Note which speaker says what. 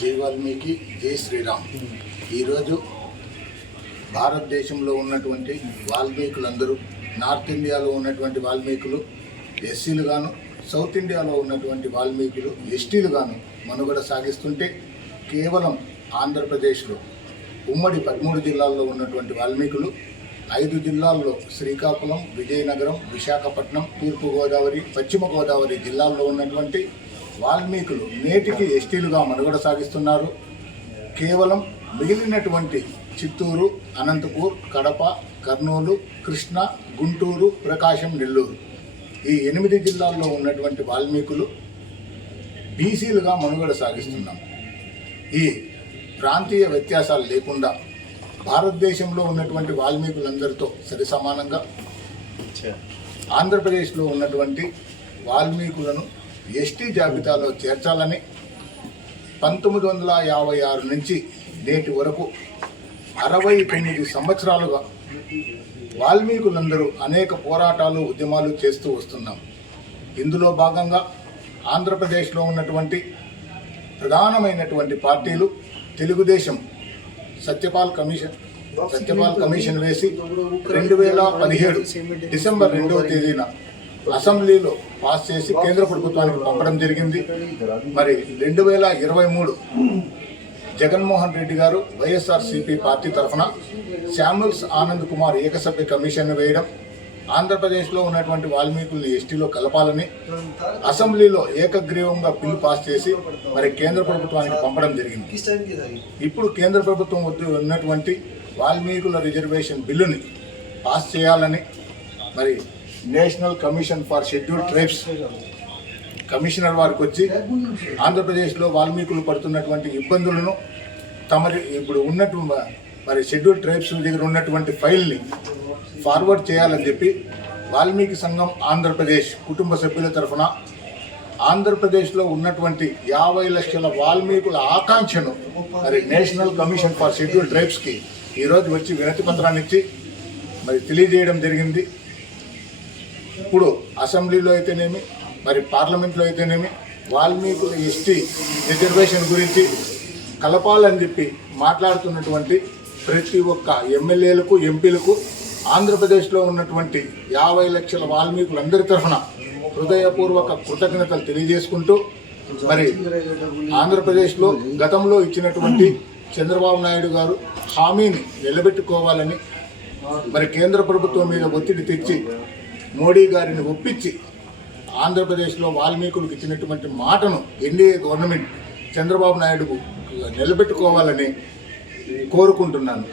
Speaker 1: జై వాల్మీకి జై శ్రీరామ్. ఈరోజు భారతదేశంలో ఉన్నటువంటి వాల్మీకులందరూ నార్త్ ఇండియాలో ఉన్నటువంటి వాల్మీకులు ఎస్సీలు గాను సౌత్ ఇండియాలో ఉన్నటువంటి వాల్మీకులు ఎస్టీలు గాను మనుగడ సాగిస్తుంటే కేవలం ఆంధ్రప్రదేశ్లో ఉమ్మడి పదమూడు జిల్లాల్లో ఉన్నటువంటి వాల్మీకులు ఐదు జిల్లాల్లో శ్రీకాకుళం విజయనగరం విశాఖపట్నం తూర్పుగోదావరి పశ్చిమ గోదావరి జిల్లాల్లో ఉన్నటువంటి వాల్మీకులు నేటికి ఎస్టీలుగా మనుగడ సాగిస్తున్నారు కేవలం మిగిలినటువంటి చిత్తూరు అనంతపూర్ కడప కర్నూలు కృష్ణ గుంటూరు ప్రకాశం నెల్లూరు ఈ ఎనిమిది జిల్లాల్లో ఉన్నటువంటి వాల్మీకులు బీసీలుగా మనుగడ సాగిస్తున్నాం ఈ ప్రాంతీయ వ్యత్యాసాలు లేకుండా భారతదేశంలో ఉన్నటువంటి వాల్మీకులందరితో సరి సమానంగా ఆంధ్రప్రదేశ్లో ఉన్నటువంటి వాల్మీకులను ఎస్టీ జాబితాలో చేర్చాలని పంతొమ్మిది వందల యాభై ఆరు నుంచి నేటి వరకు అరవై తొమ్మిది సంవత్సరాలుగా వాల్మీకులందరూ అనేక పోరాటాలు ఉద్యమాలు చేస్తూ వస్తున్నాం. ఇందులో భాగంగా ఆంధ్రప్రదేశ్లో ఉన్నటువంటి ప్రధానమైనటువంటి పార్టీలు తెలుగుదేశం సత్యపాల్ కమిషన్ సత్యపాల్ కమిషన్ వేసి రెండు వేల పదిహేడు డిసెంబర్ రెండవ తేదీన అసెంబ్లీలో పాస్ చేసి కేంద్ర ప్రభుత్వానికి పంపడం జరిగింది. మరి రెండు వేల ఇరవై మూడు జగన్మోహన్ రెడ్డి గారు వైఎస్ఆర్సీపీ పార్టీ తరఫున శామ్యుల్స్ ఆనంద్ కుమార్ ఏకసభ్య కమిషన్ వేయడం ఆంధ్రప్రదేశ్లో ఉన్నటువంటి వాల్మీకుల్ని ఎస్టీలో కలపాలని అసెంబ్లీలో ఏకగ్రీవంగా బిల్లు పాస్ చేసి మరి కేంద్ర ప్రభుత్వానికి పంపడం జరిగింది. ఇప్పుడు కేంద్ర ప్రభుత్వం వద్ద ఉన్నటువంటి వాల్మీకుల రిజర్వేషన్ బిల్లుని పాస్ చేయాలని మరి National Commission for Scheduled Tribes. Commissioner వారికి వచ్చి ఆంధ్రప్రదేశ్లో వాల్మీకులు పడుతున్నటువంటి ఇబ్బందులను తమరి ఇప్పుడు ఉన్నట్టు మరి షెడ్యూల్ ట్రైబ్స్ దగ్గర ఉన్నటువంటి ఫైల్ని ఫార్వర్డ్ చేయాలని చెప్పి వాల్మీకి సంఘం ఆంధ్రప్రదేశ్ కుటుంబ సభ్యుల తరఫున ఆంధ్రప్రదేశ్లో ఉన్నటువంటి యాభై లక్షల వాల్మీకుల ఆకాంక్షను మరి నేషనల్ కమిషన్ ఫర్ షెడ్యూల్ ట్రైబ్స్కి ఈరోజు వచ్చి వినతి పత్రాన్ని ఇచ్చి మరి తెలియజేయడం జరిగింది. ఇప్పుడు అసెంబ్లీలో అయితేనేమి మరి పార్లమెంట్లో అయితేనేమి వాల్మీకుల ఎస్టీ రిజర్వేషన్ గురించి కలపాలని చెప్పి మాట్లాడుతున్నటువంటి ప్రతి ఒక్క ఎమ్మెల్యేలకు ఎంపీలకు ఆంధ్రప్రదేశ్లో ఉన్నటువంటి యాభై లక్షల వాల్మీకులందరి తరఫున హృదయపూర్వక కృతజ్ఞతలు తెలియజేసుకుంటూ మరి ఆంధ్రప్రదేశ్లో గతంలో ఇచ్చినటువంటి చంద్రబాబు నాయుడు గారు హామీని నిలబెట్టుకోవాలని మరి కేంద్ర ప్రభుత్వం మీద ఒత్తిడి తెచ్చి మోడీ గారిని ఒప్పించి ఆంధ్రప్రదేశ్లో వాల్మీకులకు ఇచ్చినటువంటి మాటను ఎన్డీఏ గవర్నమెంట్ చంద్రబాబు నాయుడుకు నిలబెట్టుకోవాలని కోరుకుంటున్నాను.